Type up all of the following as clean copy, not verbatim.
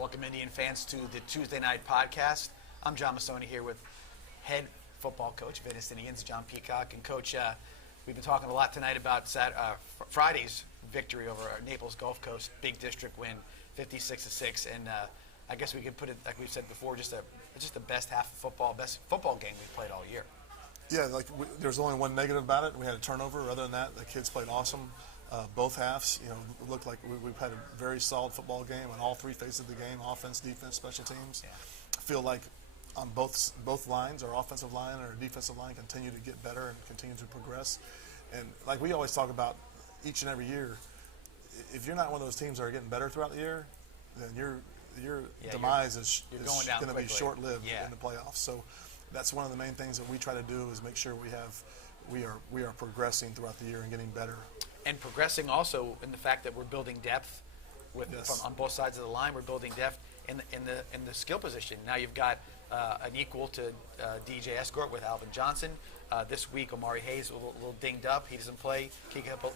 Welcome, Indian fans, to the Tuesday Night Podcast. I'm John Mussone here with head football coach, Venice Indians, John Peacock. And, Coach, we've been talking a lot tonight about Friday's victory over Naples Gulf Coast, big district win, 56-6. And I guess we could put it, like we've said before, just the best best football game we've played all year. Yeah, there's only one negative about it. We had a turnover. Other than that, the kids played awesome. Both halves, it looked like we've had a very solid football game on all three phases of the game: offense, defense, special teams. Yeah. I feel like on both lines, our offensive line and our defensive line continue to get better and continue to progress. And like we always talk about each and every year, if you're not one of those teams that are getting better throughout the year, then your demise is going to be short-lived in the playoffs. So that's one of the main things that we try to do is make sure we are progressing throughout the year and getting better. And progressing also in the fact that we're building depth on both sides of the line. We're building depth in the skill position. Now you've got an equal to DJ Escort with Alvin Johnson. This week, Omari Hayes a little dinged up. He doesn't play.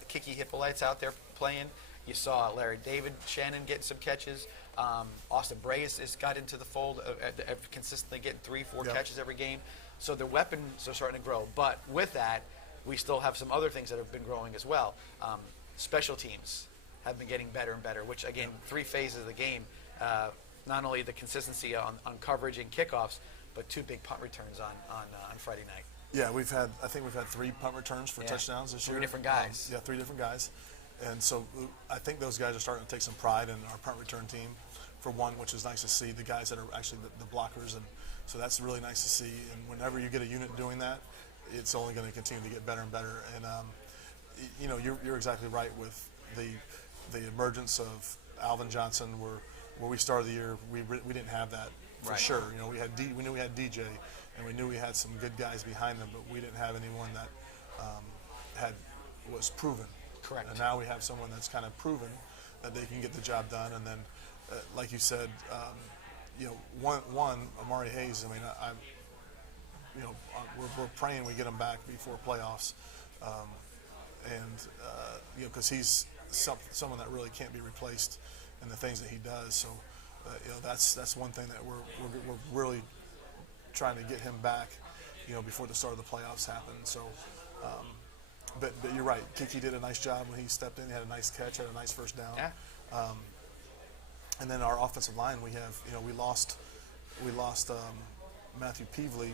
Kiki Hippolyte's out there playing. You saw Larry David Shannon getting some catches. Austin Bray has got into the fold, consistently getting 3-4 catches every game. So the weapons are starting to grow. But with that, we still have some other things that have been growing as well. Special teams have been getting better and better, which, again, three phases of the game, not only the consistency on coverage and kickoffs, but two big punt returns on Friday night. Yeah, I think we've had 3 punt returns for touchdowns this year. 3 different guys. 3 different guys. And so I think those guys are starting to take some pride in our punt return team, for one, which is nice to see, the guys that are actually the blockers. And so that's really nice to see. And whenever you get a unit doing that, it's only going to continue to get better and better. And, you're exactly right with the emergence of Alvin Johnson, where we started the year, we didn't have that for sure. We knew we had DJ, and we knew we had some good guys behind them, but we didn't have anyone that was proven. Correct. And now we have someone that's kind of proven that they can get the job done. And then, like you said, Omari Hayes. I mean, we're praying we get him back before playoffs, because he's someone that really can't be replaced in the things that he does. So, that's one thing that we're really trying to get him back, before the start of the playoffs happen. So. But you're right. Kiki did a nice job when he stepped in. He had a nice catch, had a nice first down. Yeah. And then our offensive line, we lost Matthew Peevely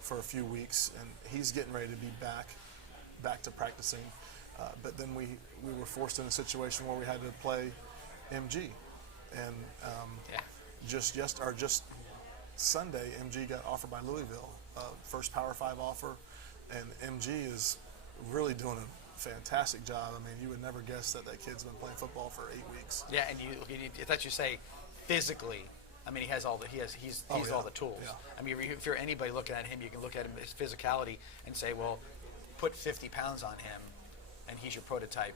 for a few weeks, and he's getting ready to be back to practicing. But then we were forced in a situation where we had to play MG, and just Sunday, MG got offered by Louisville, first Power 5 offer, and MG is really doing a fantastic job. I mean, you would never guess that kid's been playing football for 8 weeks. Yeah, and I thought you say physically. I mean, he's all the tools. Yeah. I mean, if you're anybody looking at him, you can look at him his physicality and say, well, put 50 pounds on him, and he's your prototype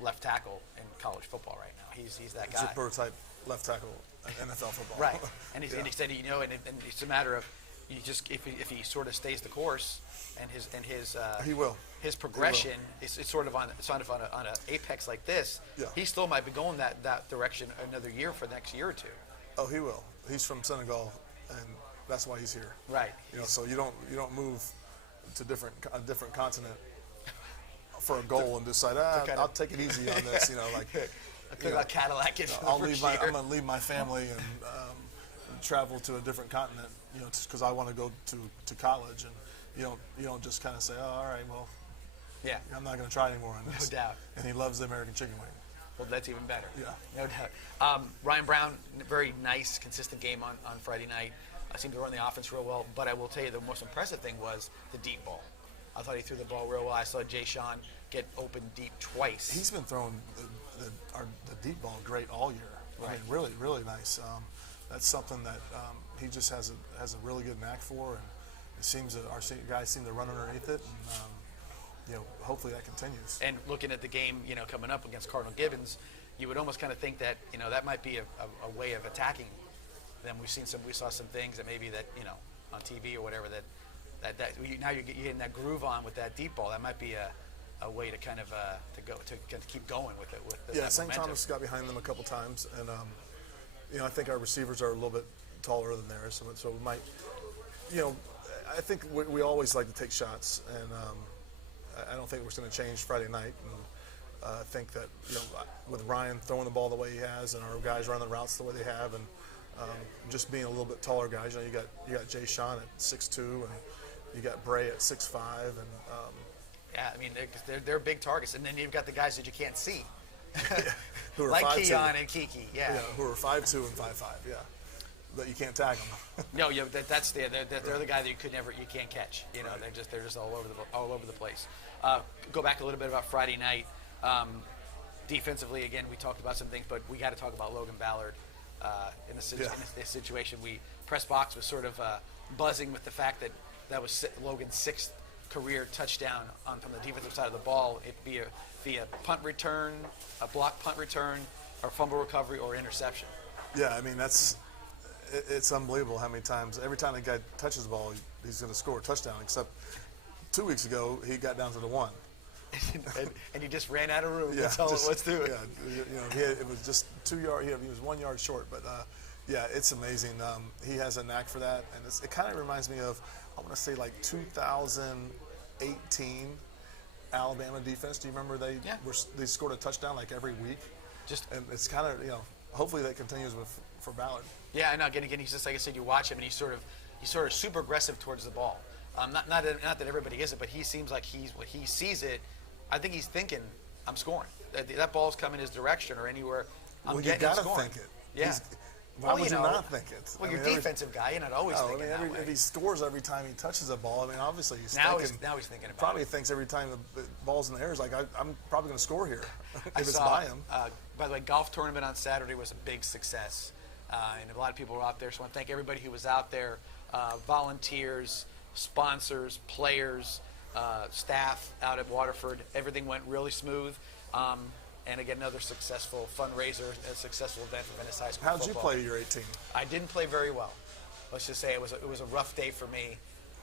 left tackle in college football right now. He's that guy. He's your prototype left tackle in NFL football. Right, and he said, and it's a matter of you just if he sort of stays the course. And his he will. His progression is sort of on an apex like this. Yeah. He still might be going that direction another year for the next year or two. Oh, he will. He's from Senegal, and that's why he's here. Right. So you don't move to a different continent for a goal and decide I'll take it easy on this. Like Cadillac. I'm going to leave my family and travel to a different continent. Because I want to go to college and. You don't just kind of say, oh, all right, well, I'm not going to try anymore on this. No doubt. And he loves the American chicken wing. Well, that's even better. Yeah. No doubt. Ryan Brown, very nice, consistent game on Friday night. I seemed to run the offense real well, but I will tell you the most impressive thing was the deep ball. I thought he threw the ball real well. I saw Jay Sean get open deep twice. He's been throwing the deep ball great all year. Right. I mean, really, really nice. That's something that he just has a really good knack for, and it seems that our guys seem to run underneath it, and hopefully that continues. And looking at the game, coming up against Cardinal Gibbons, you would almost kind of think that that might be a way of attacking them. We saw some things that maybe that on TV or whatever that now you're getting that groove on with that deep ball. That might be a way to kind of to keep going with it. St. Thomas got behind them a couple times, and I think our receivers are a little bit taller than theirs, so we might, I think we always like to take shots, and I don't think it's going to change Friday night. And I think that with Ryan throwing the ball the way he has, and our guys running the routes the way they have, and just being a little bit taller guys, you got Jay Sean at 6'2", and you got Bray at 6'5", and yeah, I mean they're big targets, and then you've got the guys that you can't see. who are like 5'2", Keon and Kiki, yeah, who are 5'2" and 5'5", yeah, but you can't tag them. No, that's they're the guy that you can't catch. They're just all over the place. Go back a little bit about Friday night. Defensively, again, we talked about some things, but we got to talk about Logan Ballard in this situation. Press box was sort of buzzing with the fact that was Logan's 6th career touchdown from the defensive side of the ball. It be via punt return, a block punt return, or fumble recovery, or interception. Yeah, I mean it's unbelievable how many times every time a guy touches the ball, he's going to score a touchdown. Except 2 weeks ago, he got down to the 1. and he just ran out of room. Yeah, That's all it was to it. Yeah, it was just 2 yards. He was 1 yard short, but yeah, it's amazing. He has a knack for that, and it kind of reminds me of, I want to say, like 2018 Alabama defense. Do you remember they scored a touchdown like every week? And it's kind of hopefully that continues for Ballard. Yeah, I know. Again, he's just like I said. You watch him, and he's sort of super aggressive towards the ball. Not that everybody isn't, but he seems like when he sees it, I think he's thinking, I'm scoring. That ball's coming his direction or anywhere. I'm getting you gotta scoring. think it. Yeah. Why would you not think it? Well, you're a defensive guy. You're not always thinking that way. If he scores every time he touches a ball, I mean, obviously he's now thinking. Now he's thinking about probably it. thinks every time the ball's in the air, he's like, I'm probably going to score here if it's saw, by him. By the way, golf tournament on Saturday was a big success. And a lot of people were out there. So I want to thank everybody who was out there, volunteers, sponsors, players, staff out at Waterford. Everything went really smooth. And again, another successful fundraiser, a successful event for Venice High School How did you football. play your 18? I didn't play very well. Let's just say it was a rough day for me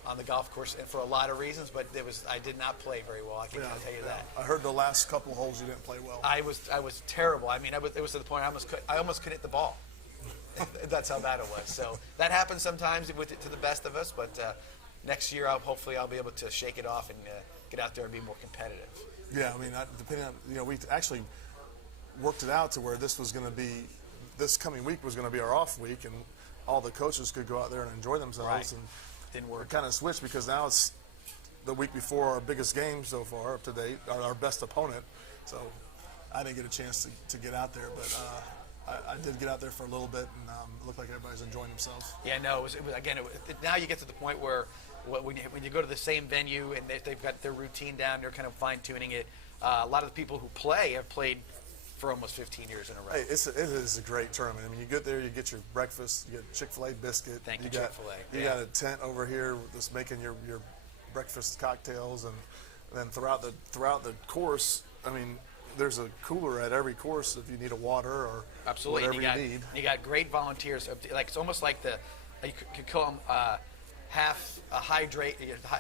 on the golf course, and for a lot of reasons. But I did not play very well. I can tell you that. I heard the last couple holes you didn't play well. I was terrible. I mean, it was to the point I almost couldn't hit the ball. That's how bad it was. So that happens sometimes to the best of us. But next year, hopefully, I'll be able to shake it off and get out there and be more competitive. Yeah, I mean, depending on, we actually worked it out to where this coming week was going to be our off week, and all the coaches could go out there and enjoy themselves. Right. And didn't work. It kind of switched because now it's the week before our biggest game so far up to date, our best opponent. So I didn't get a chance to get out there, but I did get out there for a little bit, and it looked like everybody's enjoying themselves. Yeah, no, it was now you get to the point where when you go to the same venue and they've got their routine down, they're kind of fine-tuning it. A lot of the people who play have played for almost 15 years in a row. Hey, it is a great tournament. I mean, you get there, you get your breakfast, you get Chick-fil-A biscuit. Thank you, Chick-fil-A. You got a tent over here that's making your breakfast cocktails, and then throughout the course, I mean, there's a cooler at every course if you need a water or absolutely. whatever you need. You got great volunteers. Like it's almost like you could call them half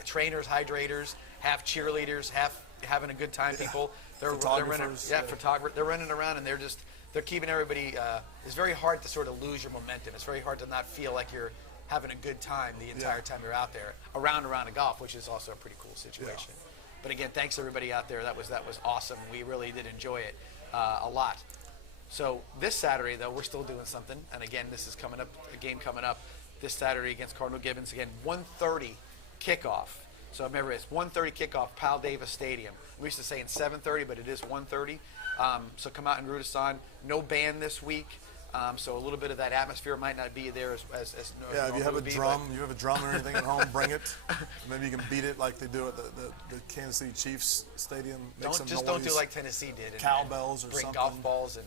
trainers, hydrators, half cheerleaders, half having a good time. Yeah. People, photographers. Photographers. They're running around and they're keeping everybody. It's very hard to sort of lose your momentum. It's very hard to not feel like you're having a good time the entire time you're out there around a golf, which is also a pretty cool situation. Yeah. But again, thanks everybody out there. That was awesome. We really did enjoy it a lot. So this Saturday, though, we're still doing something. And again, this is coming up, a game coming up this Saturday against Cardinal Gibbons. Again, 1:30 kickoff. So remember, it's 1:30 kickoff, Pal Davis Stadium. We used to say in 7:30, but it is 1:30. So come out and root us on. No band this week. So a little bit of that atmosphere might not be there as yeah, if you have a drum or anything at home, bring it. Maybe you can beat it like they do at the Kansas City Chiefs Stadium. Don't do like Tennessee did. Cowbells or bring something. Golf balls and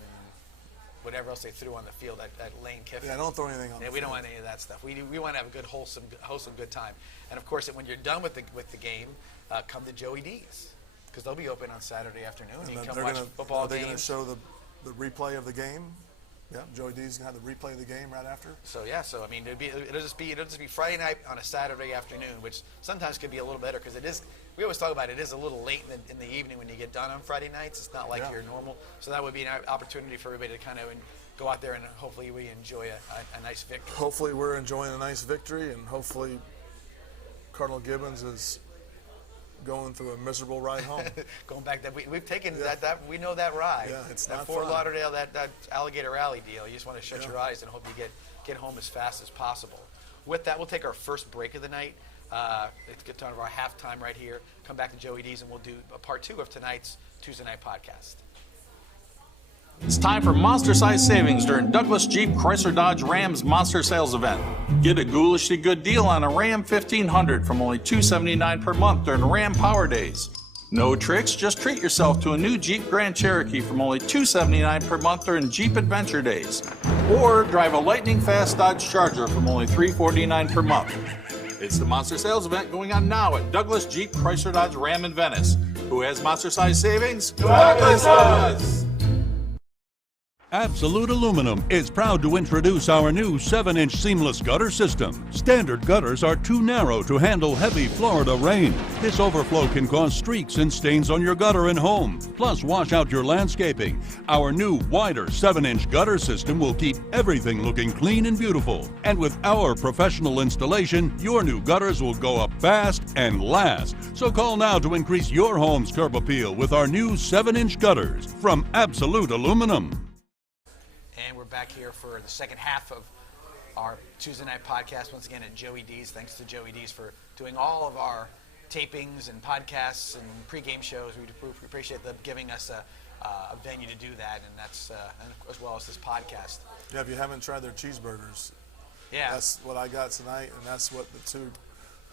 whatever else they threw on the field at Lane Kiffin. Yeah, don't throw anything on the field. We don't want any of that stuff. We want to have a good, wholesome good time. And of course, when you're done with the game, come to Joey D's because they'll be open on Saturday afternoon. And you can come watch football games. Are they going to show the replay of the game? Yeah, Joey D's gonna have the replay of the game right after. So I mean, it'll just be Friday night on a Saturday afternoon, which sometimes could be a little better because it is. We always talk about it is a little late in the evening when you get done on Friday nights. It's not like your normal. So that would be an opportunity for everybody to kind of go out there and hopefully we enjoy a nice victory. Hopefully we're enjoying a nice victory, and hopefully Cardinal Gibbons is going through a miserable ride home. Going back, we've taken that we know that ride. Yeah, it's that not Fort fun. Lauderdale, that Alligator Alley deal. You just want to shut your eyes and hope you get home as fast as possible. With that, we'll take our first break of the night. It's get time of our halftime right here. Come back to Joey D's and we'll do a part 2 of tonight's Tuesday night podcast. It's time for monster size savings during Douglas Jeep Chrysler Dodge Ram's Monster Sales Event. Get a ghoulishly good deal on a Ram 1500 from only $279 per month during Ram Power Days. No tricks, just treat yourself to a new Jeep Grand Cherokee from only $279 per month during Jeep Adventure Days. Or drive a lightning fast Dodge Charger from only $349 per month. It's the Monster Sales Event going on now at Douglas Jeep Chrysler Dodge Ram in Venice. Who has monster size savings? Douglas does! Absolute Aluminum is proud to introduce our new 7-inch seamless gutter system. Standard gutters are too narrow to handle heavy Florida rain. This overflow can cause streaks and stains on your gutter and home, plus wash out your landscaping. Our new wider 7-inch gutter system will keep everything looking clean and beautiful. And with our professional installation, your new gutters will go up fast and last. So call now to increase your home's curb appeal with our new 7-inch gutters from Absolute Aluminum. And we're back here for the second half of our Tuesday night podcast, once again at Joey D's. Thanks to Joey D's for doing all of our tapings and podcasts and pregame shows. We appreciate them giving us a venue to do that, and that's and as well as this podcast. Yeah, if you haven't tried their cheeseburgers, yeah, that's what I got tonight, and that's what the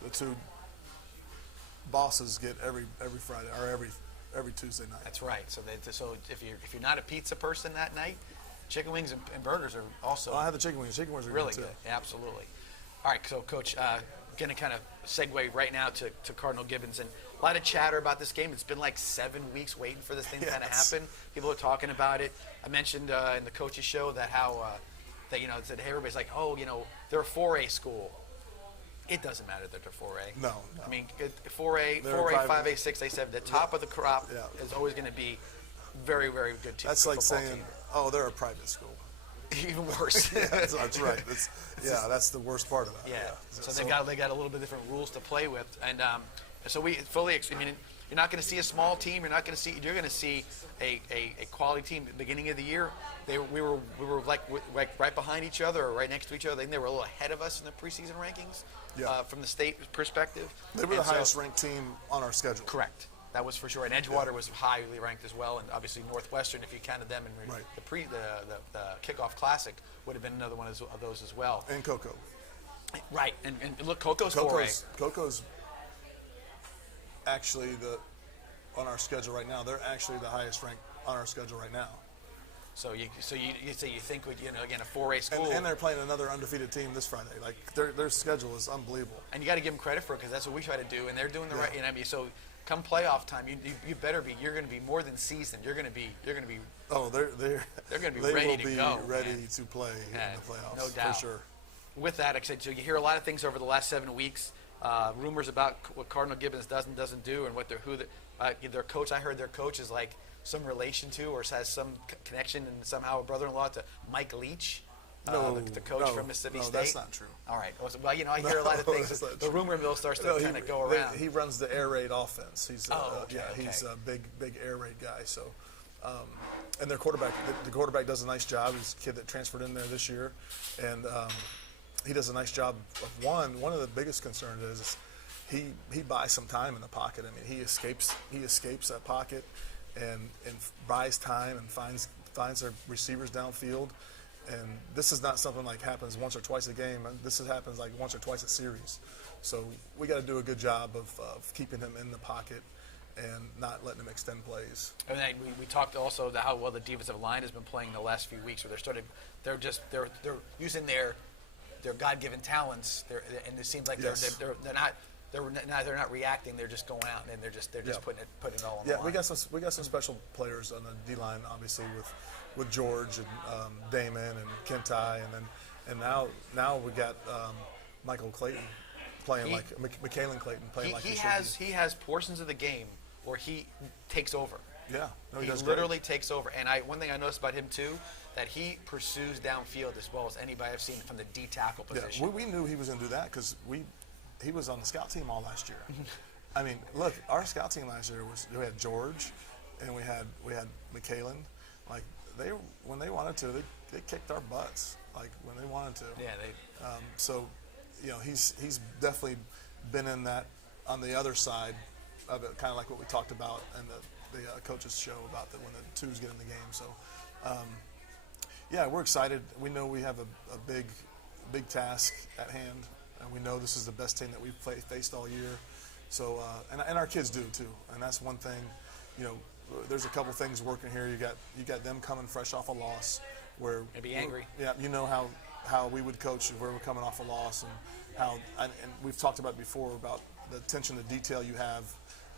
two bosses get every Friday or every Tuesday night. That's right. So if you're not a pizza person that night, chicken wings and burgers are also. Oh, I have the chicken wings. Chicken wings are really good, too. good. Absolutely. All right, so Coach, going to kind of segue right now to Cardinal Gibbons, and a lot of chatter about this game. It's been like 7 weeks waiting for this thing to kind of happen. People are talking about it. I mentioned in the coaches show that how that said, hey, everybody's like, oh, they're a 4A school. It doesn't matter that they're 4A. No. I mean, 4A, 5A, 6A, 7. The top of the crop is always going to be very, very good team. That's like saying, oh, they're a private school. Even worse. That's right. That's the worst part of that. Yeah. So they got a little bit different rules to play with, and so we fully. I mean, you're not going to see a small team. You're going to see a quality team. At the beginning of the year, we were like right behind each other or right next to each other. I think they were a little ahead of us in the preseason rankings. From the state perspective. They were the highest ranked team on our schedule. Correct. That was for sure. And Edgewater was highly ranked as well, and obviously Northwestern, if you counted them in the kickoff classic, would have been another one of those as well. And Cocoa. Right. And look, Coco's 4A. Coco's actually on our schedule right now. They're actually the highest ranked on our schedule right now. So you think again a 4A school, and they're playing another undefeated team this Friday. Like their schedule is unbelievable. And you got to give them credit for it because that's what we try to do, and they're doing the right. I mean, so come playoff time, you better be. You're going to be more than seasoned. You're going to be. Oh, they're going to be they ready will to be go. Ready man. to play in the playoffs. No doubt. For sure. With that, like I said, so you hear a lot of things over the last 7 weeks. Rumors about what Cardinal Gibbons does and doesn't do, and their coach. I heard their coach is like some relation to or has some connection and somehow a brother-in-law to Mike Leach, the coach from Mississippi State. No, that's not true. All right. Well, I hear a lot of things. The rumor mill starts to kind of go around. He runs the air raid offense. He's okay. He's a big air raid guy. So, and their quarterback, the quarterback does a nice job. He's a kid that transferred in there this year, and he does a nice job of one of the biggest concerns is he buys some time in the pocket. I mean, he escapes that pocket and buys time and finds their receivers downfield. And this is not something like happens once or twice a game. This happens like once or twice a series. So we got to do a good job of keeping him in the pocket and not letting him extend plays. And then we talked also about how well the defensive line has been playing the last few weeks. Where they're using their God-given talents. And it seems like they're not reacting. They're just going out and they're just putting it all on the line. we got some special players on the D line, obviously with George and Damon and Kentai, and now we got Michael Clayton playing McKalen Clayton playing like he has portions of the game where he takes over. Yeah, no, he He does literally takes over. And one thing I noticed about him too, that he pursues downfield as well as anybody I've seen from the D tackle position. Yeah, we knew he was going to do that because he was on the scout team all last year. I mean, look, our scout team last year we had George, and we had McKalen. Like when they wanted to, they kicked our butts. Like when they wanted to. Yeah, so, he's definitely been in that on the other side of it, kind of like what we talked about in the coaches show about when the twos get in the game. So, yeah, we're excited. We know we have a big task at hand, and we know this is the best team that we've faced all year. So, and our kids do too, and that's one thing. There's a couple things working here. You got them coming fresh off a loss, where maybe angry. Yeah, how we would coach where we're coming off a loss, and how and we've talked about before about the attention to detail you have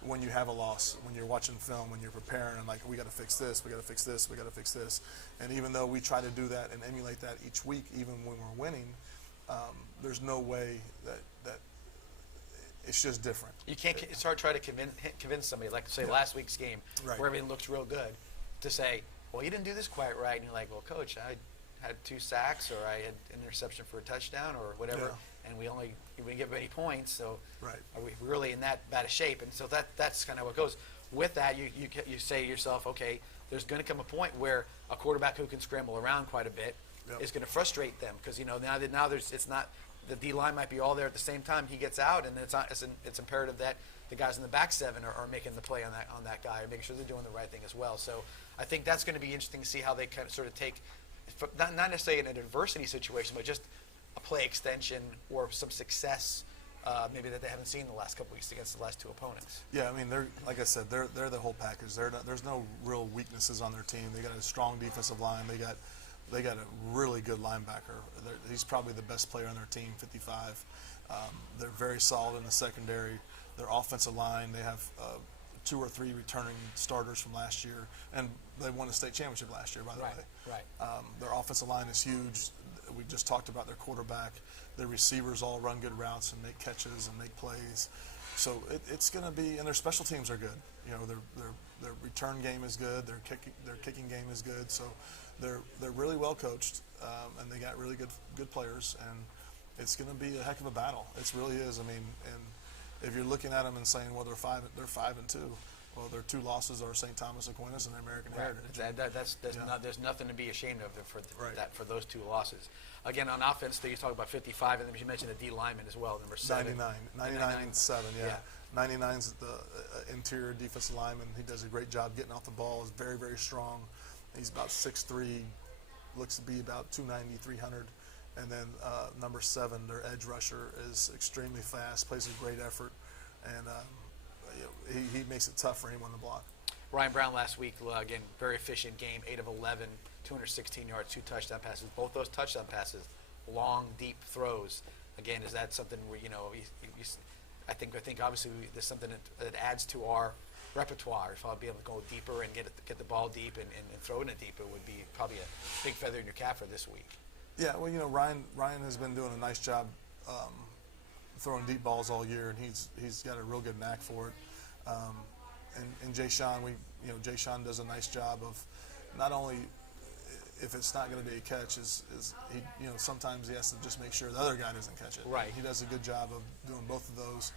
when you have a loss, when you're watching film, when you're preparing, and like, we got to fix this, we got to fix this, we got to fix this. And even though we try to do that and emulate that each week, even when we're winning, there's no way that it's just different. You can't. It's hard to try to convince somebody, like say last week's game, right, where everything looks real good, to say, well, you didn't do this quite right, and you're like, well, coach, I had 2 sacks, or I had an interception for a touchdown, or whatever, and we didn't give any points, so right, are we really in that bad a shape? And so that's kind of what goes with that. You say to yourself, okay, there's going to come a point where a quarterback who can scramble around quite a bit is going to frustrate them, because now it's not. The D line might be all there at the same time. He gets out, and it's imperative that the guys in the back 7 are making the play on that guy, or making sure they're doing the right thing as well. So I think that's going to be interesting to see how they kind of sort of take, not necessarily in an adversity situation, but just a play extension or some success, maybe that they haven't seen the last couple weeks against the last 2 opponents. Yeah, I mean, like I said, they're the whole package. There's no real weaknesses on their team. They got a strong defensive line. They got a really good linebacker. He's probably the best player on their team, 55. They're very solid in the secondary. Their offensive line, they have 2 or 3 returning starters from last year, and they won a state championship last year, by the way. Right. Their offensive line is huge. We just talked about their quarterback. Their receivers all run good routes and make catches and make plays. So it's going to be, and their special teams are good. Their return game is good. Their kicking game is good. So they're really well coached, and they got really good players, and it's going to be a heck of a battle. It really is. I mean, and if you're looking at them and saying, well, they're 5-2. Well, their 2 losses are St. Thomas Aquinas and American Heritage. There's nothing to be ashamed of for those 2 losses. Again, on offense, you talk about 55, and then you mentioned the D lineman as well, number 7. 99-7, yeah. 99's the interior defensive lineman. He does a great job getting off the ball. Is very, very strong. He's about 6'3", looks to be about 290, 300. And then number 7, their edge rusher, is extremely fast, plays a great effort, and he makes it tough for anyone to block. Ryan Brown last week, again, very efficient game, 8 of 11, 216 yards, 2 touchdown passes. Both those touchdown passes, long, deep throws. Again, is that something where, I think obviously there's something that adds to our repertoire. If I'll be able to go deeper and get the ball deep and throw it deep, it would be probably a big feather in your cap for this week. Yeah, well, Ryan has been doing a nice job throwing deep balls all year, and he's got a real good knack for it. And Jay Sean, Jay Sean does a nice job of not only, if it's not going to be a catch, is he, sometimes he has to just make sure the other guy doesn't catch it. Right. He does a good job of doing both of those.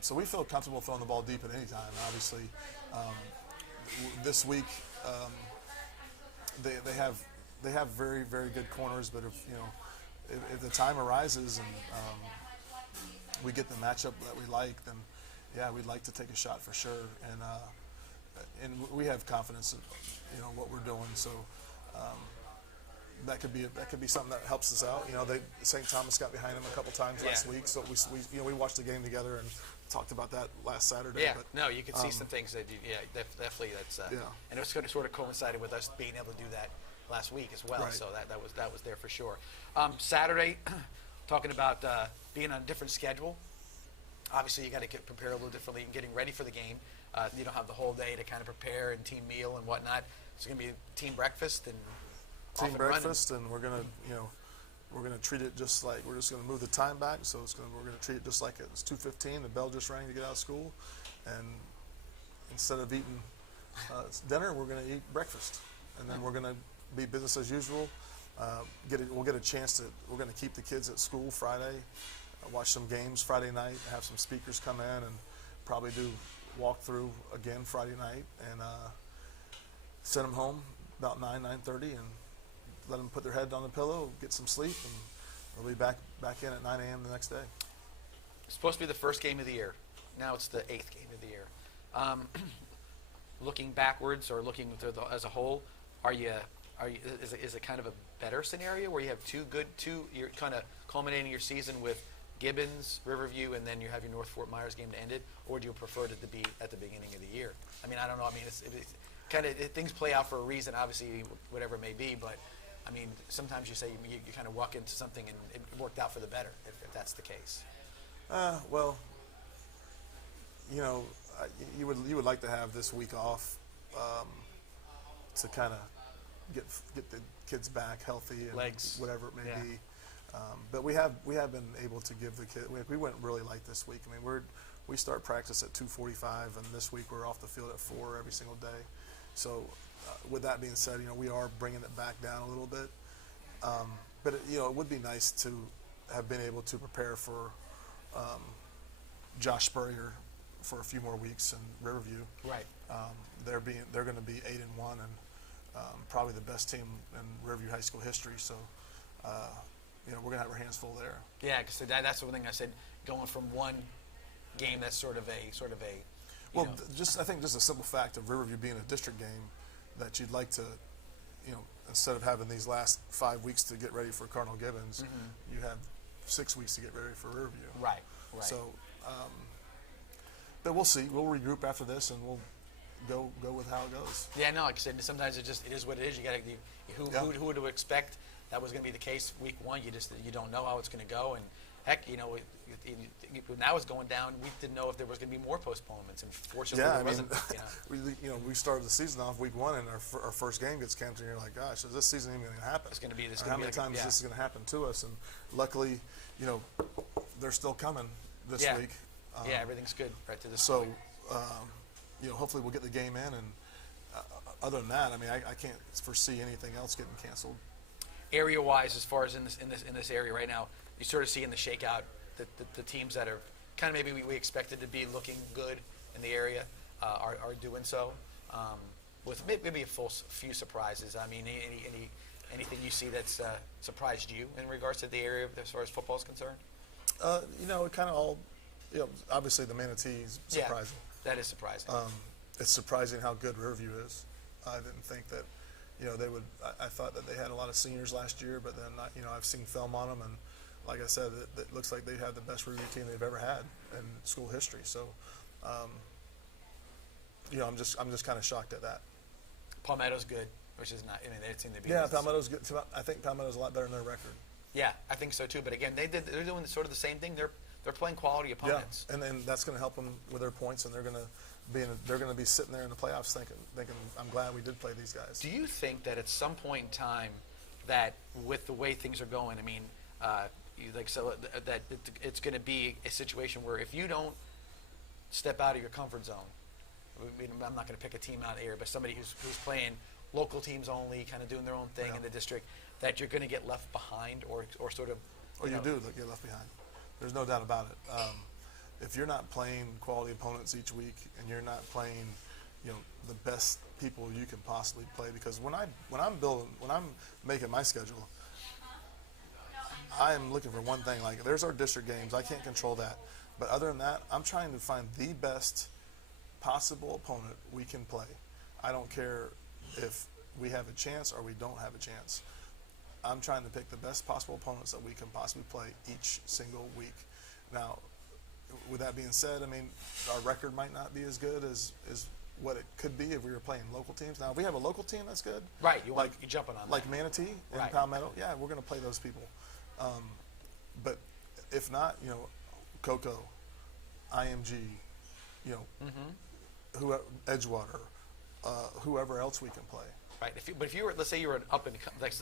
So we feel comfortable throwing the ball deep at any time. Obviously, this week they have very, very good corners, but if the time arises and we get the matchup that we like, then yeah, we'd like to take a shot for sure, and we have confidence in what we're doing. So that could be something that helps us out. St. Thomas got behind them a couple times last week, so we watched the game together and talked about that last Saturday. Yeah, but, no, you can see some things that definitely that's and it was sort of coincided with us being able to do that last week as well. Right. So that was there for sure. Saturday, talking about being on a different schedule. Obviously, you got to prepare a little differently and getting ready for the game. You don't have the whole day to kind of prepare and team meal and whatnot. It's going to be team breakfast and team breakfast, and we're gonna treat it just like we're just gonna move the time back. So we're gonna treat it just like it's 2:15. The bell just rang to get out of school, and instead of eating It's dinner. We're going to eat breakfast, and then we're going to be business as usual. We'll get a chance to. We're going to keep the kids at school Friday, watch some games Friday night, have some speakers come in, and probably do walkthrough again Friday night, and send them home about 9:30, and let them put their head on the pillow, get some sleep, and they'll be back in at 9 a.m. the next day. It's supposed to be the first game of the year. Now it's the 8th game of the year. Looking backwards or looking as a whole, is it kind of a better scenario where you have you're kind of culminating your season with Gibbons, Riverview, and then you have your North Fort Myers game to end it, or do you prefer it to be at the beginning of the year? I mean, I don't know. I mean, it's kind of things play out for a reason, obviously, whatever it may be. But I mean, sometimes you say you kind of walk into something and it worked out for the better, if that's the case. Well, you know, you would like to have this week off to kind of get the kids back healthy and legs, whatever it may be. But we have been able to give the kids. We went really light this week. I mean, we start practice at 2:45, and this week we're off the field at 4 every single day. So, with that being said, you know, we are bringing it back down a little bit. But it would be nice to have been able to prepare for Josh Spurrier for a few more weeks in Riverview. Right. They're going to be 8-1 and probably the best team in Riverview high school history. So, we're going to have our hands full there. Yeah, because that's the one thing I said. Going from one game that's sort of a. I think just a simple fact of Riverview being a district game, that you'd like to, instead of having these last 5 weeks to get ready for Cardinal Gibbons, you have 6 weeks to get ready for Riverview. Right. So, but we'll see. We'll regroup after this, and we'll go with how it goes. Yeah, no, like I said, sometimes it is what it is. You got to who to expect. That was going to be the case week 1. You don't know how it's going to go, and heck, now it's going down. We didn't know if there was going to be more postponements, and fortunately there wasn't. We started the season off week 1, and our first game gets canceled, and you're like, gosh, is this season even going to happen? It's going to be this. How many times is this going to happen to us? And luckily, they're still coming this week. Everything's good right to this so, point. hopefully we'll get the game in, and other than that, I mean, I can't foresee anything else getting canceled. Area-wise, as far as in this area right now, you sort of see in the shakeout the teams that are kind of maybe we expected to be looking good in the area are doing so, with maybe a few surprises. I mean, anything you see that's surprised you in regards to the area as far as football is concerned? It kind of all, obviously the Manatee is surprising. Yeah, that is surprising. It's surprising how good Riverview is. I didn't think that. They would. I thought that they had a lot of seniors last year, but then I've seen film on them, and like I said, it looks like they have the best Riverview team they've ever had in school history. So, I'm just kind of shocked at that. Palmetto's good, which is not. I mean, they seem to be. Yeah, Palmetto's good. I think Palmetto's a lot better than their record. Yeah, I think so too. But again, they're doing sort of the same thing. They're playing quality opponents. Yeah, and then that's going to help them with their points, and they're going to be sitting there in the playoffs thinking, I'm glad we did play these guys. Do you think that at some point in time, that with the way things are going, I mean, that it's going to be a situation where if you don't step out of your comfort zone, I mean, I'm not going to pick a team out of here, but somebody who's playing local teams only, kind of doing their own thing in the district, that you're going to get left behind or sort of. You do get left behind. There's no doubt about it. If you're not playing quality opponents each week, and you're not playing, the best people you can possibly play, because when I'm making my schedule, I am looking for one thing. Like, there's our district games. I can't control that, but other than that, I'm trying to find the best possible opponent we can play. I don't care if we have a chance or we don't have a chance. I'm trying to pick the best possible opponents that we can possibly play each single week. Now, with that being said, I mean, our record might not be as good as what it could be if we were playing local teams. Now, if we have a local team that's good, right? You're jumping on like that. Manatee and Palmetto. Yeah, we're going to play those people. But if not, Cocoa, IMG, whoever, Edgewater, whoever else we can play. Right. If you were, let's say you were an up and let's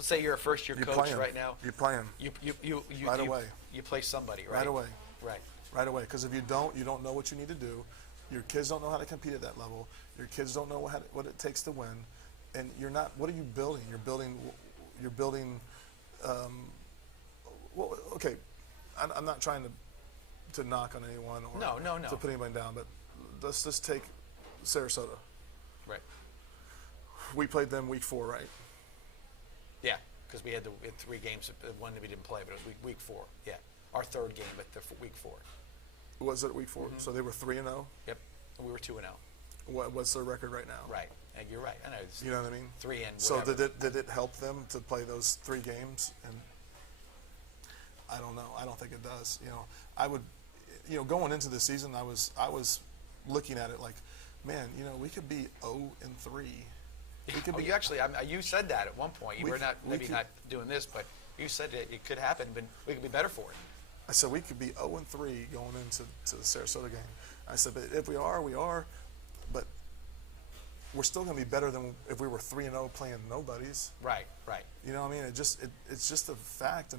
say you're a first year coach right now. You're playing. You right away. You play somebody, right? Right away. Right. Right away. Because if you don't know what you need to do. Your kids don't know how to compete at that level. Your kids don't know what it takes to win, and you're not. What are you building? You're building. Well, okay, I'm not trying to knock on anyone or no. to put anybody down, but let's just take Sarasota. Right. We played them week 4, right? Yeah, because we had 3 games. One that we didn't play, but it was week 4. Yeah, our 3rd game, but week 4. Was it week 4? Mm-hmm. So they were 3-0. Yep, we were 2-0. What's their record right now? Right, and you're right. I know. You know what I mean? 3 and so whatever. did it help them to play those 3 games? And I don't know. I don't think it does. I would. Going into the season, I was looking at it like, man, we could be 0-3. We could be. You actually, you said that at one point. You were not not doing this, but you said it could happen, but we could be better for it. I said we could be 0-3 going into the Sarasota game. I said, but if we are, we are. But we're still going to be better than if we were 3-0 playing nobodies. Right. You know what I mean? It's just a fact.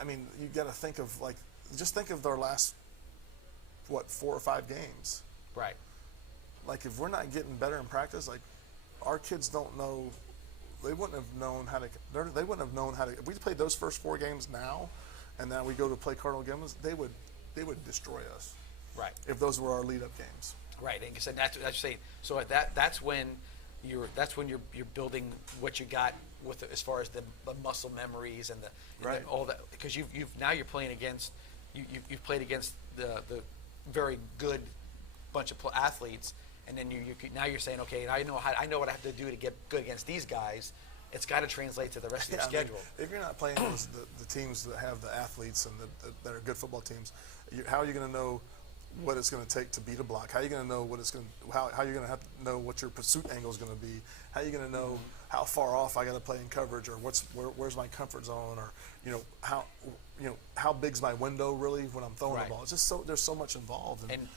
I mean, you got to think of just think of their last 4 or 5 games. Right. Like if we're not getting better in practice, like our kids don't know. They wouldn't have known how to. They wouldn't have known how to. If we played those first 4 games now, and now we go to play Cardinal Gibbons, they would destroy us. Right. If those were our lead-up games. Right, and you said that's saying. So that's when you're building what you got with as far as the muscle memories and all that, because you've now you're playing against you've played against the very good bunch of athletes, and then now you're saying, okay, I know what I have to do to get good against these guys. It's got to translate to the rest of your schedule. If you're not playing the teams that have the athletes and that are good football teams, how are you going to know what it's going to take to beat a block? How are you going to know how you're going to have to know what your pursuit angle is going to be? How are you going to know how far off I got to play in coverage, or where's my comfort zone, or how big's my window really when I'm throwing the ball? It's just there's so much involved. And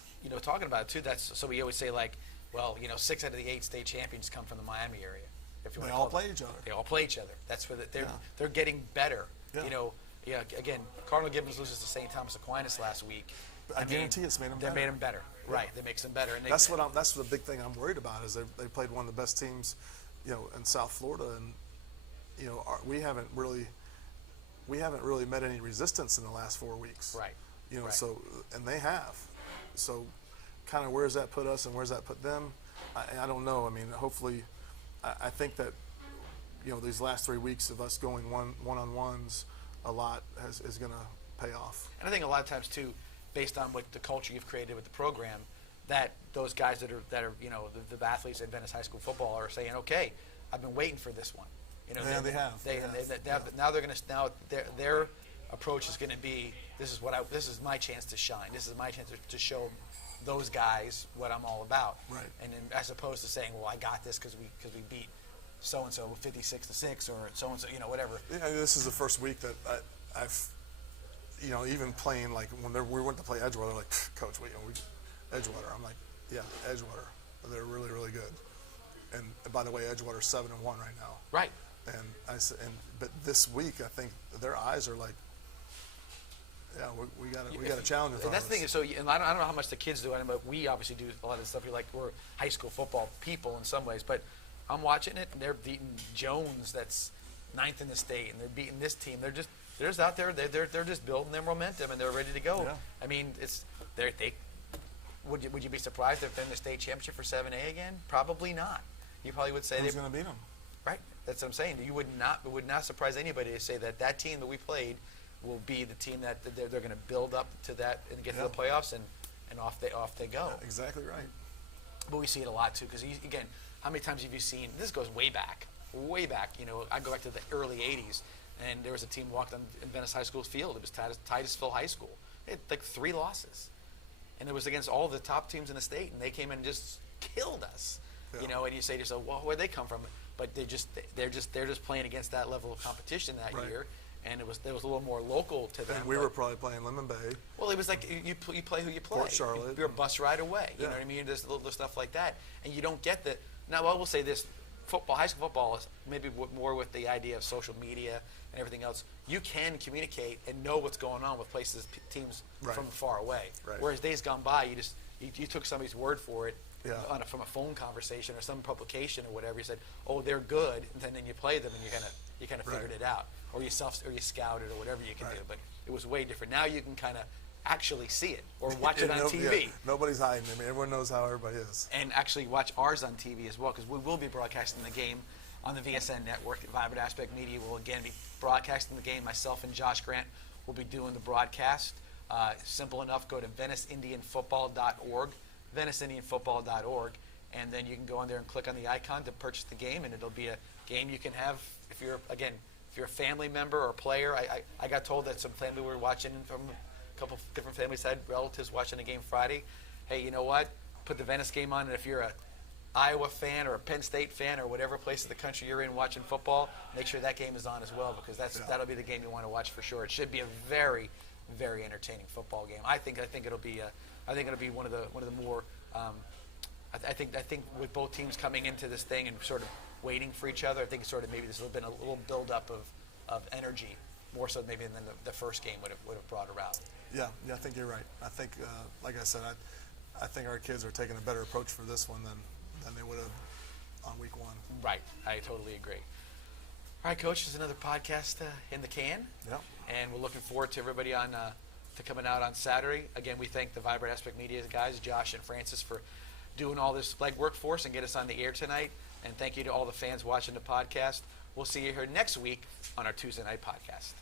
talking about it too, so we always say 6 out of the 8 state champions come from the Miami area. They all play each other. They all play each other. That's where they're getting better. Yeah. Again, Cardinal Gibbons loses to St. Thomas Aquinas last week. I guarantee it's made them better. They made them better. Right. That makes them better. And that's the big thing I'm worried about is they played one of the best teams, in South Florida, and we haven't really met any resistance in the last 4 weeks. Right. Right. So and they have. So kind of where's that put us and where's that put them? I don't know. I mean, hopefully, I think that these last 3 weeks of us going one-on-ones a lot is going to pay off. And I think a lot of times too, based on what the culture you've created with the program, that those guys that are the athletes at Venice High School football are saying, okay, I've been waiting for this one. They have. Now they're going to their approach is going to be, this is my chance to shine. This is my chance to show those guys what I'm all about. Right. And then, as opposed to saying, well, I got this because we beat so and so 56-6 or so and so, whatever. Yeah, this is the first week that I've even playing when we went to play Edgewater, like, Coach, Edgewater. I'm like, yeah, Edgewater. They're really, really good. And by the way, Edgewater's 7-1 right now. Right. And but this week I think their eyes are like, yeah, we got a challenge in front of us. That's the thing. So, and I don't know how much the kids do, but we obviously do a lot of this stuff. We're high school football people in some ways, but I'm watching it, and they're beating Jones, that's 9th in the state, and they're beating this team. They're just out there. They're just building their momentum, and they're ready to go. Yeah. I mean, would you be surprised if they're in the state championship for 7A again? Probably not. You probably would say who's going to beat them? Right. That's what I'm saying. It would not surprise anybody to say that team that we played will be the team that they're going to build up to that and get to the playoffs, and off they go. Yeah, exactly right. But we see it a lot too, because again, how many times have you seen? This goes way back. I go back to the early '80s, and there was a team walked on in Venice High School's field. It was Titusville High School. It had 3 losses, and it was against all the top teams in the state, and they came in and just killed us. Yeah. And you say to yourself, well, where'd they come from? But they're just playing against that level of competition that year, and there was a little more local to them. And we were probably playing Lemon Bay. Well, it was like you play who you play. Port Charlotte. You're a bus ride away. You know what I mean? There's little stuff like that, and you don't get the. Now, I will say this: high school football is maybe more with the idea of social media and everything else. You can communicate and know what's going on with teams from far away. Right. Whereas days gone by, you took somebody's word for it from a phone conversation or some publication or whatever. You said, oh, they're good, and then you play them and you kind of figured it out, or you scouted or whatever you can do. But it was way different. Now you can kind of actually see it or watch it on TV. Yeah. Nobody's hiding. I mean, everyone knows how everybody is. And actually watch ours on TV as well, because we will be broadcasting the game on the VSN network. Vibrant Aspect Media will again be broadcasting the game. Myself and Josh Grant will be doing the broadcast. Simple enough, go to VeniceIndianFootball.org, VeniceIndianFootball.org, and then you can go on there and click on the icon to purchase the game, and it'll be a game you can have if you're a family member or player. I got told that some family were watching from a couple different families had relatives watching the game Friday. Hey, you know what? Put the Venice game on, and if you're a Iowa fan or a Penn State fan or whatever place of the country you're in watching football, make sure that game is on as well, because that'll be the game you want to watch for sure. It should be a very, very entertaining football game. I think it'll be one of the more. I think with both teams coming into this thing and sort of waiting for each other, I think sort of maybe there's been a little buildup of energy, more so maybe than the first game would have brought around. Yeah, I think you're right. I think, like I said, I think our kids are taking a better approach for this one than they would have on week one. Right, I totally agree. All right, Coach, there's another podcast in the can. Yeah. And we're looking forward to everybody to coming out on Saturday. Again, we thank the Vibrant Aspect Media guys, Josh and Francis, for doing all this legwork for us and get us on the air tonight. And thank you to all the fans watching the podcast. We'll see you here next week on our Tuesday night podcast.